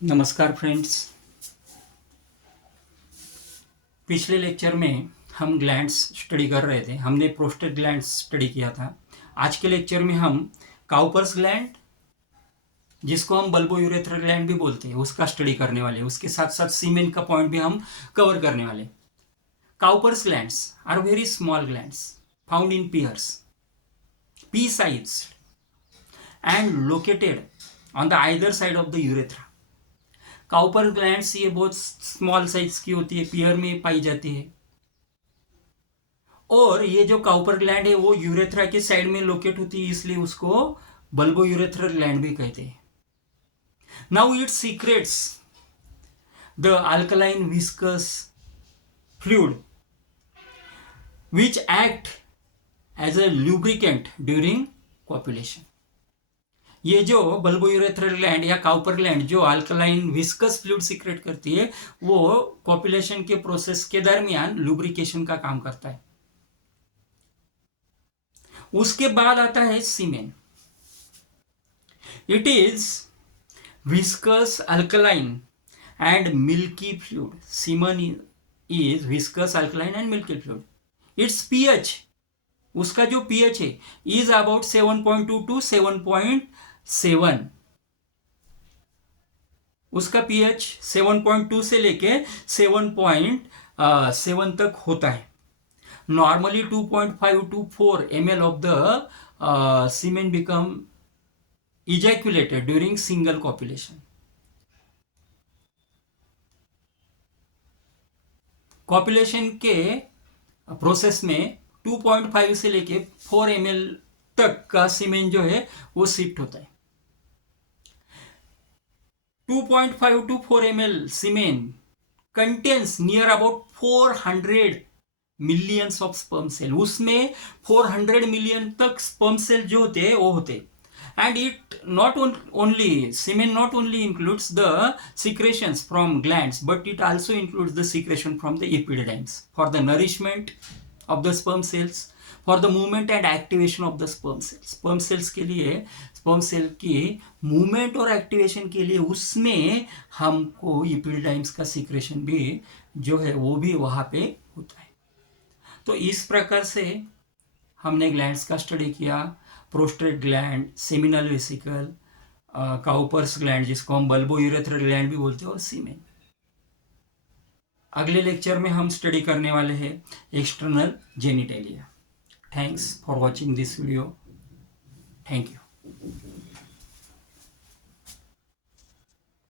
नमस्कार फ्रेंड्स। पिछले लेक्चर में हम ग्लैंड्स स्टडी कर रहे थे। हमने प्रोस्टेट ग्लैंड्स स्टडी किया था। आज के लेक्चर में हम काउपर्स ग्लैंड, जिसको हम बल्बोयूरेथ्रल ग्लैंड भी बोलते हैं, उसका स्टडी करने वाले। उसके साथ साथ सीमेन का पॉइंट भी हम कवर करने वाले। Cowper's glands are very small glands found in pea sized and located on the either side of the urethra. Cowper glands ये बहुत स्मॉल साइज की होती है, पियर में पाई जाती है। और ये जो काउपर ग्लैंड है वो यूरेथ्रा के साइड में लोकेट होती है, इसलिए उसको बल्बो यूरेथ्रल ग्लैंड भी कहते हैं। Now it secretes the alkaline viscous fluid which act as a lubricant during copulation. ये जो बल्बोयूरेथ्रल ग्लैंड या काउपर ग्लैंड जो अल्कलाइन विस्कस फ्लूइड सीक्रेट करती है, वो कॉपुलेशन के प्रोसेस के दरमियान लुब्रिकेशन का काम करता है। उसके बाद आता है semen. It is viscous alkaline and milky fluid. Semen is viscous alkaline and milky fluid. Its pH, उसका जो पीएच है, इज अबाउट 7.2 to 7.7। उसका पीएच 7.2 से लेके 7.7 तक होता है। Normally 2.5 to 4 ml of the semen become ejaculated during single copulation. Copulation के प्रोसेस में 2.5 से लेके 4 ml तक का सीमेन जो है वो शिफ्ट होता है। 2.5 to 4 ml semen contains near about 400 millions of sperm cell. उसमें 400 मिलियन तक स्पर्म सेल जो होते हैं वो होते। And it not only semen not only includes the secretions from glands, but it also includes the secretion from the epididymis for the nourishment of the sperm cells, for the movement and activation of the sperm cells. Sperm cells के लिए, sperm cell की movement और activation के लिए उसमें हमको एपिडिडाइम्स का secretion भी जो है वो भी वहाँ पे होता है। तो इस प्रकार से हमने ग्लैंड्स का स्टडी किया। Prostate gland, seminal vesicle, Cowper's gland जिसको हम बल्बोयूरेथ्रल ग्लैंड भी बोलते हैं, और सीमेन। अगले लेक्चर में हम स्टडी करने वाले हैं external genitalia. Thanks for watching this video. Thank you.